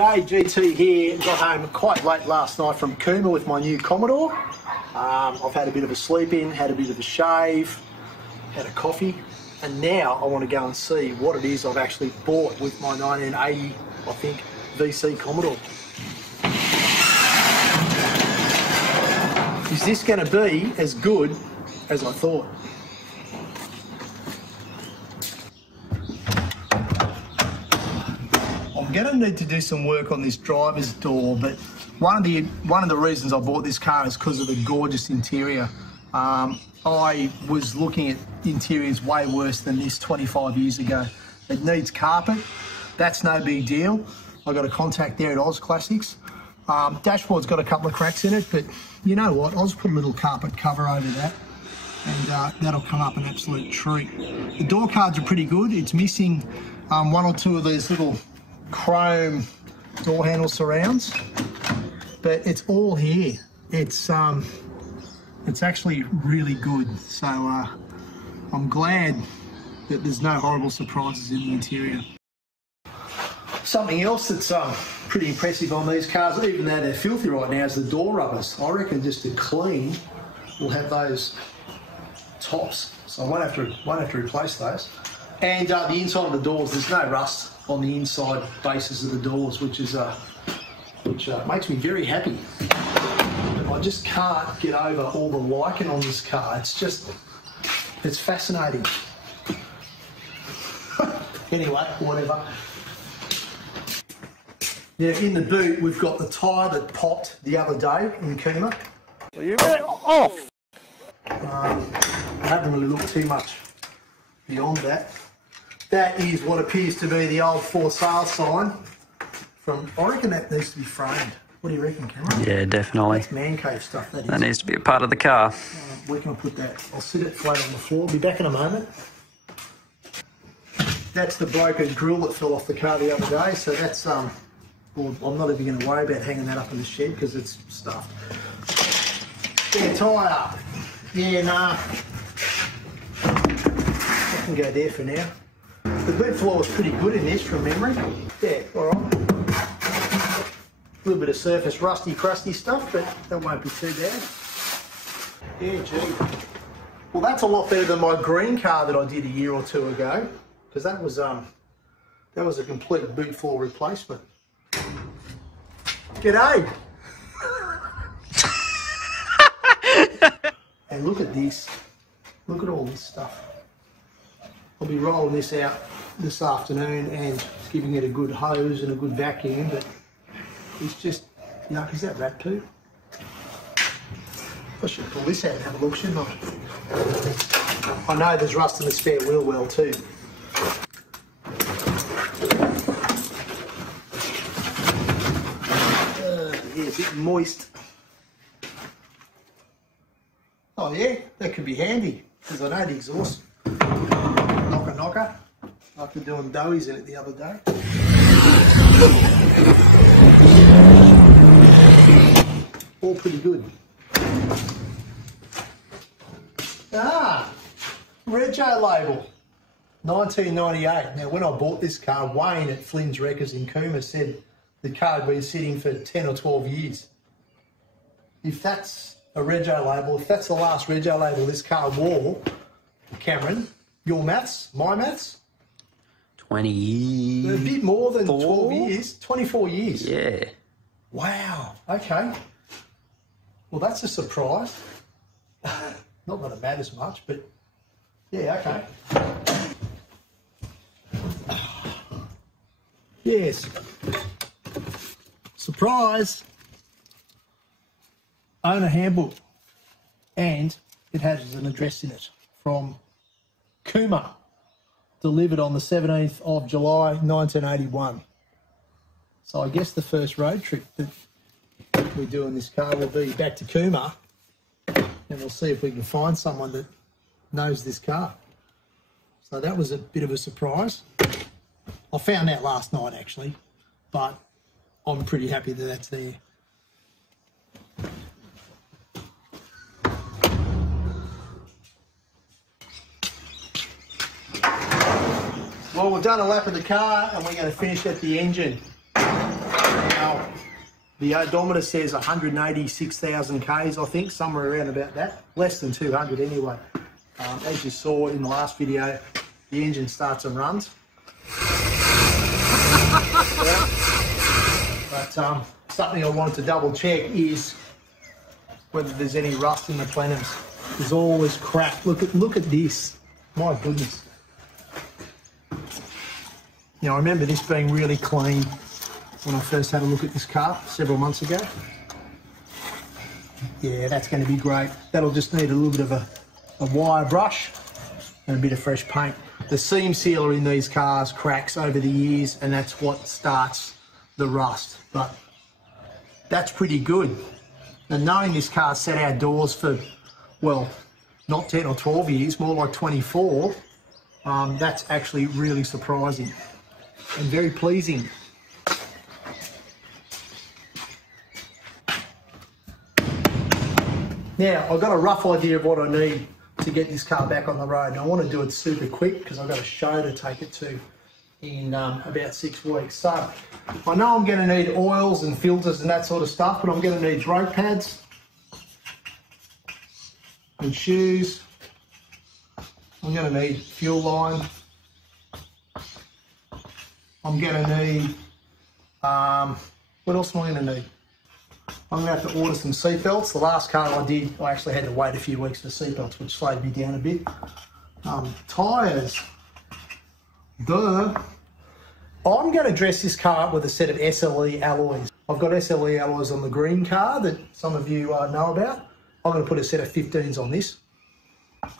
G'day, GT here. Got home quite late last night from Cooma with my new Commodore. I've had a bit of a sleep in, had a bit of a shave, had a coffee, and now I want to go and see what it is I've actually bought with my 1980, I think, VC Commodore. Is this going to be as good as I thought? I'm going to need to do some work on this driver's door, but one of the reasons I bought this car is because of the gorgeous interior. I was looking at interiors way worse than this 25 years ago. It needs carpet. That's no big deal. I got a contact there at Oz Classics. Dashboard's got a couple of cracks in it, but you know what? I'll just put a little carpet cover over that, and that'll come up an absolute treat. The door cards are pretty good. It's missing one or two of these little chrome door handle surrounds, but it's all here. It's actually really good. So I'm glad that there's no horrible surprises in the interior. Something else that's pretty impressive on these cars, even though they're filthy right now, is the door rubbers. I reckon just to clean, we'll have those tops, so I won't have to replace those. And the inside of the doors, there's no rust on the inside bases of the doors, which makes me very happy. But I just can't get over all the lichen on this car. It's fascinating. Anyway, whatever. Now in the boot, we've got the tyre that popped the other day in Cooma. Are you off? I haven't really looked too much beyond that. That is what appears to be the old for sale sign from, I reckon that needs to be framed. What do you reckon, Cameron? Yeah, definitely. That's man cave stuff, that is. That needs to be a part of the car. Where can I put that? I'll sit it flat on the floor. I'll be back in a moment. That's the broken grill that fell off the car the other day, so that's, well, I'm not even going to worry about hanging that up in the shed because it's stuffed. Yeah, tyre. Yeah, nah. I can go there for now. The boot floor was pretty good in this from memory. Yeah, alright. A little bit of surface rusty, crusty stuff, but that won't be too bad. Yeah, gee. Well, that's a lot better than my green car that I did a year or two ago, because that was a complete boot floor replacement. G'day! And look at this. Look at all this stuff. I'll be rolling this out this afternoon and giving it a good hose and a good vacuum, but it's just, yuck, is that rat poo? I should pull this out and have a look, shouldn't I? I know there's rust in the spare wheel well too. Yeah, a bit moist. Oh yeah, that could be handy, because I know the exhaust. Knocker. After doing doughies in it the other day. All pretty good. Rego label. 1998. Now when I bought this car, Wayne at Flynn's Wreckers in Cooma said the car had been sitting for 10 or 12 years. If that's a Rego label, if that's the last Rego label this car wore, Cameron, your maths, my maths? 20... A bit more than 12 years, 24 years. Yeah. Wow, okay. Well, that's a surprise. Not that it matters much, but yeah, okay. Yes. Surprise. Owner handbook. And it has an address in it from Cooma, delivered on the 17th of July 1981. So I guess the first road trip that we do in this car will be back to Cooma, and we'll see if we can find someone that knows this car. So that was a bit of a surprise. I found out last night actually, but I'm pretty happy that that's there. Well, we've done a lap of the car and we're going to finish at the engine. Now, the odometer says 186,000 Ks, I think, somewhere around about that. Less than 200 anyway. As you saw in the last video, the engine starts and runs. Yeah. But something I wanted to double check is whether there's any rust in the plenums. There's always crap. Look at this. My goodness. Now I remember this being really clean when I first had a look at this car several months ago. Yeah, that's going to be great. That'll just need a little bit of a wire brush and a bit of fresh paint. The seam sealer in these cars cracks over the years, and that's what starts the rust. But that's pretty good. And knowing this car sat outdoors for, well, not 10 or 12 years, more like 24, that's actually really surprising and very pleasing. Now, I've got a rough idea of what I need to get this car back on the road. And I want to do it super quick because I've got a show to take it to in about 6 weeks. So I know I'm going to need oils and filters and that sort of stuff, but I'm going to need brake pads and shoes. I'm going to need fuel line. I'm going to need, what else am I going to need? I'm going to have to order some seatbelts. The last car I did, I actually had to wait a few weeks for seatbelts, which slowed me down a bit. Tyres. Duh. I'm going to dress this car up with a set of SLE alloys. I've got SLE alloys on the green car that some of you know about. I'm going to put a set of 15s on this.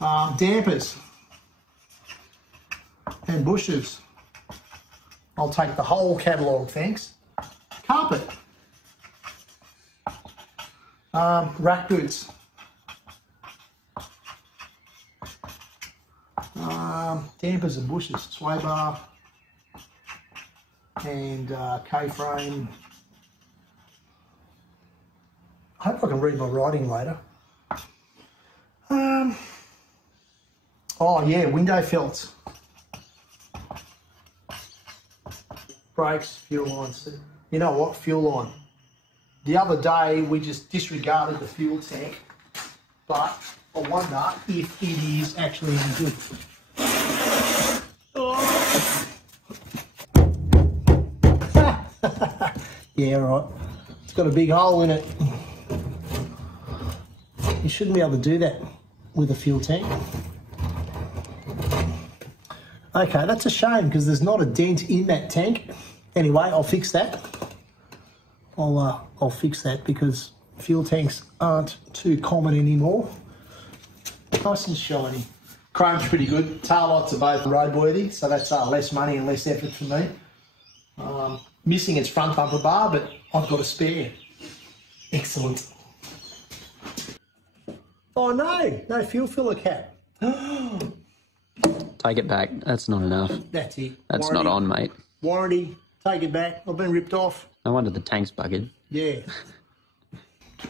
Dampers. And bushes. I'll take the whole catalogue, thanks. Carpet. Rack boots. Dampers and bushes. Sway bar. And K-frame. I hope I can read my writing later. Oh yeah, window felts. Brakes, fuel lines. You know what, fuel line. The other day we just disregarded the fuel tank, but I wonder if it is actually any good. Oh. Yeah, right. It's got a big hole in it. You shouldn't be able to do that with a fuel tank. Okay, that's a shame because there's not a dent in that tank. Anyway, I'll fix that. I'll fix that because fuel tanks aren't too common anymore. Nice and shiny. Chrome's pretty good. Tail lights are both roadworthy, so that's less money and less effort for me. Missing its front bumper bar, but I've got a spare. Excellent. Oh no, no fuel filler cap. Take it back. That's not enough. That's it. That's warranty, not on, mate. Warranty. Take it back. I've been ripped off. No wonder the tank's buggered. Yeah.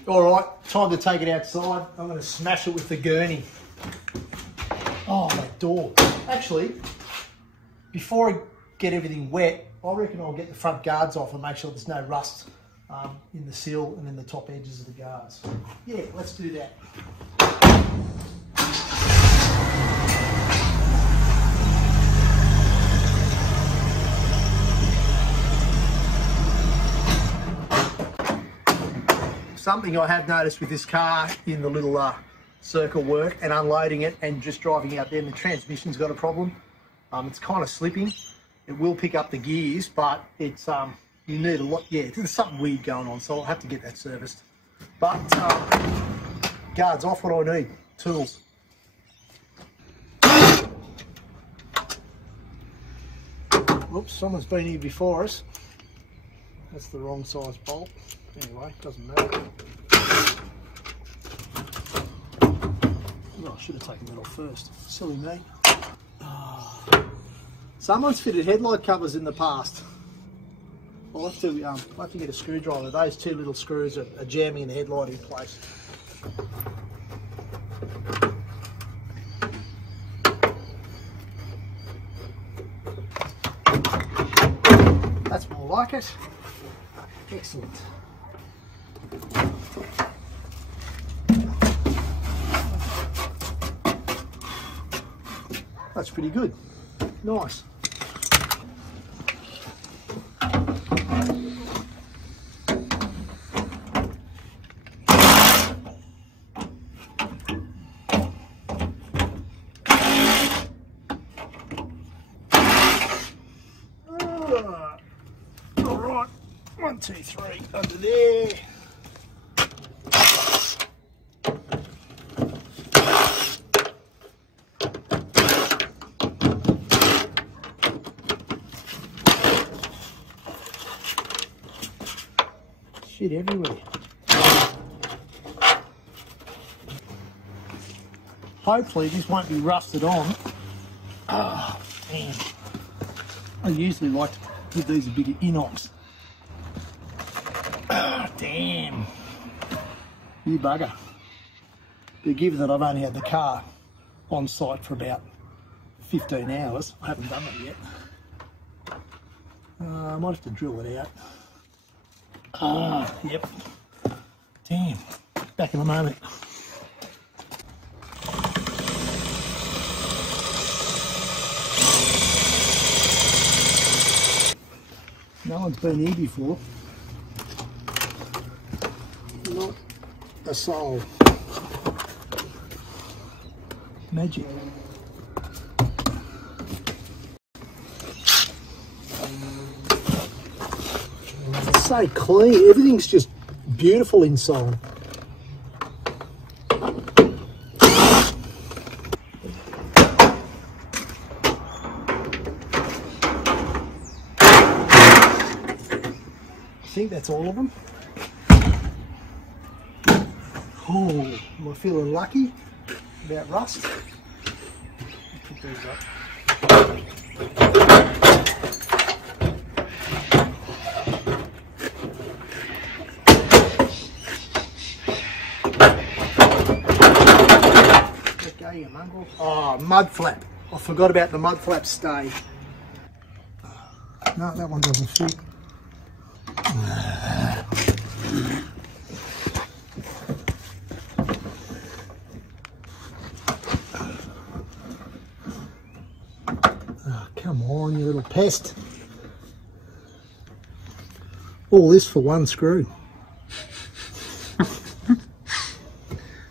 All right, time to take it outside. I'm going to smash it with the gurney. Oh, that door. Actually, before I get everything wet, I reckon I'll get the front guards off and make sure there's no rust in the sill and in the top edges of the guards. Yeah, let's do that. Something I have noticed with this car in the little circle work and unloading it and just driving out there, and the transmission's got a problem. It's kind of slipping. It will pick up the gears, but it's you need a lot. Yeah, there's something weird going on, so I'll have to get that serviced. But guards off. What do I need? Tools. Oops, someone's been here before us. That's the wrong size bolt. Anyway, doesn't matter. Oh, I should have taken that off first. Silly me. Oh. Someone's fitted headlight covers in the past. I'll have to get a screwdriver. Those two little screws are jamming the headlight in place. That's more like it. Excellent. That's pretty good. Nice. All right, 1, 2, 3 under there. Shit everywhere. Hopefully this won't be rusted on. Oh, damn. I usually like to give these a bit of inox. Oh, damn. You bugger. But given that I've only had the car on site for about 15 hours, I haven't done that yet. I might have to drill it out. Ah, yep. Damn. Back in a moment. No one's been here before. Not a soul. Magic. It's so clean. Everything's just beautiful inside. I think that's all of them. Oh, am I feeling lucky about rust? Pick these up. Let go, you mongrel. Oh, mud flap. I forgot about the mud flap stay. No, that one doesn't fit. Oh, come on, you little pest. All this for one screw.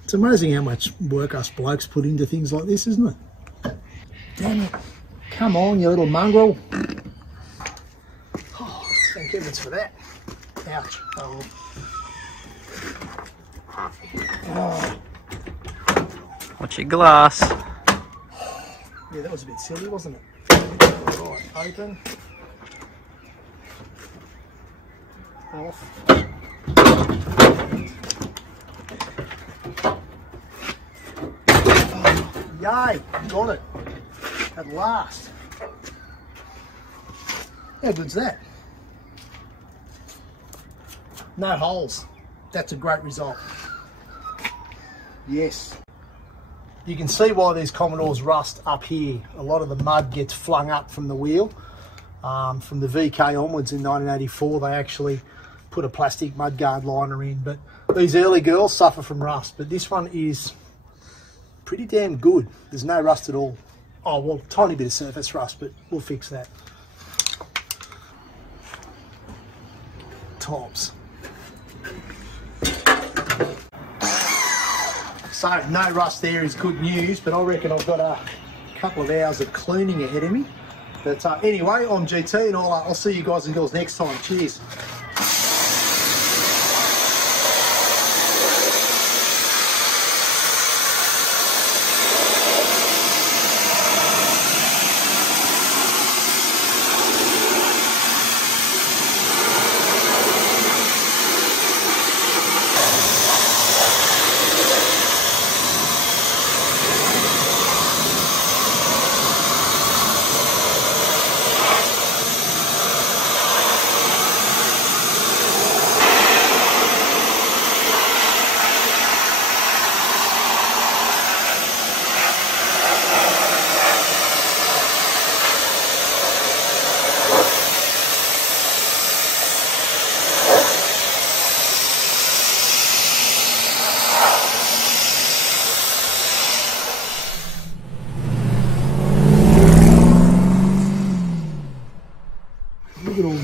It's amazing how much work us blokes put into things like this, isn't it? Damn it. Come on, you little mongrel. Oh, thank heavens for that. Ouch. Oh. Oh. Watch your glass. Yeah, that was a bit silly, wasn't it? Right, open. Off. Oh, yay, got it. At last. How good's that? No holes. That's a great result. Yes. You can see why these Commodores rust up here. A lot of the mud gets flung up from the wheel. From the VK onwards in 1984, they actually put a plastic mudguard liner in. But these early girls suffer from rust. But this one is pretty damn good. There's no rust at all. Oh, well, tiny bit of surface rust, but we'll fix that. Tops. So, no rust there is good news, but I reckon I've got a couple of hours of cleaning ahead of me. But anyway, I'm GT and I'll see you guys and girls next time. Cheers.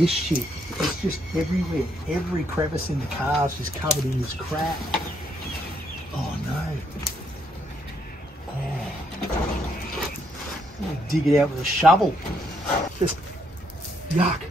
this shit. It's just everywhere. Every crevice in the car is just covered in this crap. Oh no. Oh. I'm gonna dig it out with a shovel. Just yuck.